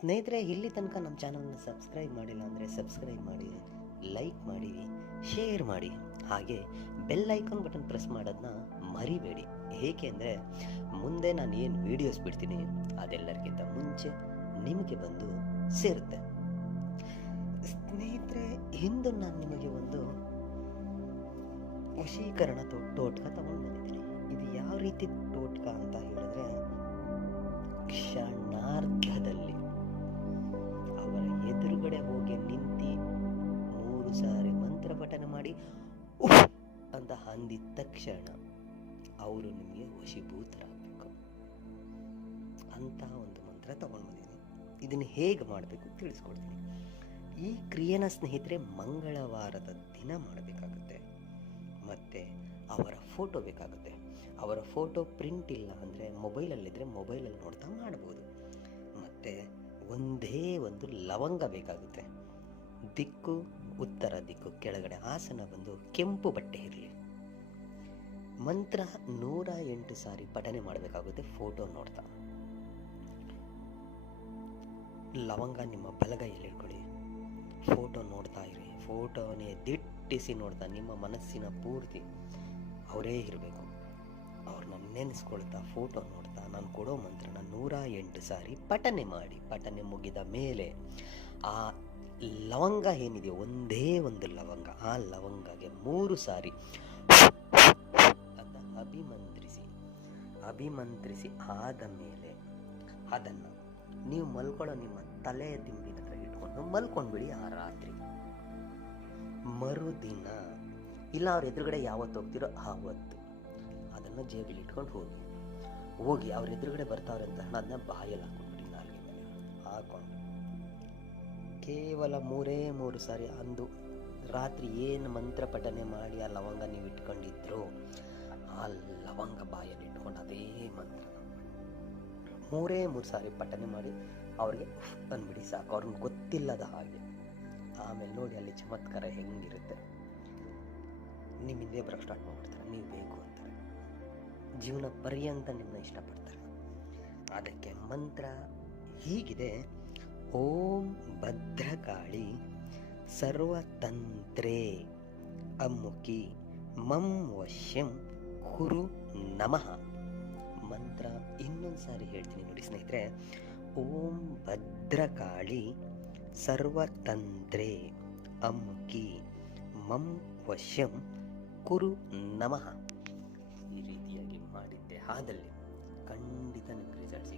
ಸ್ನೇಹಿತರೆ, ಇಲ್ಲಿ ತನಕ ನಮ್ಮ ಚಾನಲ್ನ ಸಬ್ಸ್ಕ್ರೈಬ್ ಮಾಡಿಲ್ಲ ಅಂದರೆ ಸಬ್ಸ್ಕ್ರೈಬ್ ಮಾಡಿ, ಲೈಕ್ ಮಾಡಿ, ಶೇರ್ ಮಾಡಿ. ಹಾಗೆ ಬೆಲ್ ಐಕಾನ್ ಬಟನ್ ಪ್ರೆಸ್ ಮಾಡೋದನ್ನ ಮರಿಬೇಡಿ. ಏಕೆ ಅಂದರೆ ಮುಂದೆ ನಾನು ಏನು ವೀಡಿಯೋಸ್ ಬಿಡ್ತೀನಿ ಅದೆಲ್ಲರಿಗಿಂತ ಮುಂಚೆ ನಿಮಗೆ ಬಂದು ಸೇರುತ್ತೆ. ಸ್ನೇಹಿತರೆ, ಇಂದು ನಾನು ನಿಮಗೆ ಒಂದು ವಶೀಕರಣ ಟೋಟ್ಕ ತಗೊಂಡು ಬಂದಿದ್ದೀನಿ. ಇದು ಯಾವ ರೀತಿ ಟೋಟ್ಕ ಅಂತ ಹೇಳಿದ್ರೆ ಕ್ಷಣಾರ್ಧದಲ್ಲಿ ಮಾಡಿ ಉಫ್ ಅಂತ ಅಂದಿದ ತಕ್ಷಣ ಅವರು ನಿಮಗೆ ವಶೀಭೂತರಾಗಬೇಕು. ಅಂತ ಒಂದು ಮಂತ್ರ ತಗೊಂಡು ಬಂದಿದ್ದೀನಿ. ಇದನ್ನು ಹೇಗೆ ಮಾಡಬೇಕು ತಿಳಿಸ್ಕೊಡ್ತೀನಿ. ಈ ಕ್ರಿಯೆನ ಸ್ನೇಹಿತರೆ ಮಂಗಳವಾರದ ದಿನ ಮಾಡಬೇಕಾಗುತ್ತೆ. ಮತ್ತು ಅವರ ಫೋಟೋ ಬೇಕಾಗುತ್ತೆ. ಅವರ ಫೋಟೋ ಪ್ರಿಂಟ್ ಇಲ್ಲ ಅಂದರೆ ಮೊಬೈಲಲ್ಲಿದ್ದರೆ ಮೊಬೈಲಲ್ಲಿ ನೋಡ್ತಾ ಮಾಡ್ಬೋದು. ಮತ್ತು ಒಂದೇ ಒಂದು ಲವಂಗ ಬೇಕಾಗುತ್ತೆ. ದಿಕ್ಕು ಉತ್ತರ ದಿಕ್ಕು ಕೆಳಗಡೆ ಆಸನ ಬಂದು ಕೆಂಪು ಬಟ್ಟೆ ಇರಲಿ. ಮಂತ್ರ ನೂರ ಎಂಟು ಸಾರಿ ಪಠನೆ ಮಾಡಬೇಕಾಗುತ್ತೆ ಫೋಟೋ ನೋಡ್ತಾ. ಲವಂಗ ನಿಮ್ಮ ಬಲಗೈಯಲ್ಲಿ ಇಟ್ಕೊಳ್ಳಿ. ಫೋಟೋ ನೋಡ್ತಾ ಇರಿ. ಫೋಟೋನೇ ದಿಟ್ಟಿಸಿ ನೋಡ್ತಾ, ನಿಮ್ಮ ಮನಸ್ಸಿನ ಪೂರ್ತಿ ಅವರೇ ಇರಬೇಕು. ಅವ್ರನ್ನ ನೆನೆಸ್ಕೊಳ್ತಾ ಫೋಟೋ ನೋಡ್ತಾ, ನಾನು ಕೊಡೋ ಮಂತ್ರನ ನೂರ ಎಂಟು ಸಾರಿ ಪಠನೆ ಮಾಡಿ. ಪಠನೆ ಮುಗಿದ ಮೇಲೆ ಆ ಲವಂಗ ಏನಿದೆ? ಒಂದೇ ಒಂದು ಲವಂಗ. ಆ ಲವಂಗಗೆ ಮೂರು ಸಾರಿ ಅಂತ ಅಭಿಮಂತ್ರಿಸಿ. ಅಭಿಮಂತ್ರಿಸಿ ಆದ ಮೇಲೆ ಅದನ್ನು ನೀವು ಮಲ್ಕೊಳ್ಳೋ ನಿಮ್ಮ ತಲೆಯ ದಿಂಬಿನ ಹತ್ರ ಇಟ್ಕೊಂಡು ಮಲ್ಕೊಂಡ್ಬಿಡಿ ಆ ರಾತ್ರಿ. ಮರುದಿನ ಇಲ್ಲ ಅವ್ರ ಎದುರುಗಡೆ ಯಾವತ್ತು ಹೋಗ್ತಿರೋ ಆವತ್ತು ಅದನ್ನು ಜೇಬಿಲಿ ಇಟ್ಕೊಂಡು ಹೋಗಿ. ಹೋಗಿ ಅವ್ರ ಎದುರುಗಡೆ ಬರ್ತಾವ್ರೆ ಅಂತ ಅದನ್ನ ಬಾಯಲ್ಲಿ ಹಾಕೊಂಡ್ಬಿಡಿ ನಾಲ್ಗೆ ಮೇಲೆ. ಹಾಕೊಂಡು ಕೇವಲ ಮೂರೇ ಮೂರು ಸಾರಿ ಅಂದು ರಾತ್ರಿ ಏನು ಮಂತ್ರ ಪಠನೆ ಮಾಡಿ ಆ ಲವಂಗ ನೀವು ಇಟ್ಕೊಂಡಿದ್ರು ಆ ಲವಂಗ ಬಾಯಲ್ಲಿ ಇಟ್ಕೊಂಡು ಅದೇ ಮಂತ್ರ. ಮೂರೇ ಮೂರು ಸಾರಿ ಪಠನೆ ಮಾಡಿ ಅವ್ರಿಗೆ ಅಂದ್ಬಿಡಿ ಸಾಕು. ಅವ್ರಿಗೆ ಗೊತ್ತಿಲ್ಲದ ಹಾಗೆ. ಆಮೇಲೆ ನೋಡಿ ಅಲ್ಲಿ ಚಮತ್ಕಾರ ಹೆಂಗಿರುತ್ತೆ. ನಿಮ್ಮ ಹಿಂದೆ ಬರೋಕ್ಕೆ ಸ್ಟಾರ್ಟ್ ಮಾಡ್ಬಿಡ್ತಾರೆ. ನೀವು ಬೇಕು ಅಂತಾರೆ. ಜೀವನ ಪರ್ಯಂತ ನಿಮ್ಮನ್ನ ಇಷ್ಟಪಡ್ತಾರೆ. ಅದಕ್ಕೆ ಮಂತ್ರ ಹೀಗಿದೆ. ಓಂ ಭದ್ರಕಾಳಿ ಸರ್ವತಂತ್ರೇ ಅಮ್ಮುಖಿ ಮಂ ವಶ್ಯಂ ಕುರು ನಮಃ. ಮಂತ್ರ ಇನ್ನೊಂದು ಸಾರಿ ಹೇಳ್ತೀನಿ ನೋಡಿ ಸ್ನೇಹಿತರೆ. ಓಂ ಭದ್ರಕಾಳಿ ಸರ್ವತಂತ್ರೇ ಅಮ್ಮುಖಿ ಮಂ ವಶ್ಯಂ ಕುರು ನಮಃ. ಈ ರೀತಿಯಾಗಿ ಮಾಡಿದ್ದೆ. ಆದಲ್ಲಿ ಖಂಡಿತ ನಿಮಗೆ ರಿಸಲ್ಟ್ ಸಿಗುತ್ತೆ.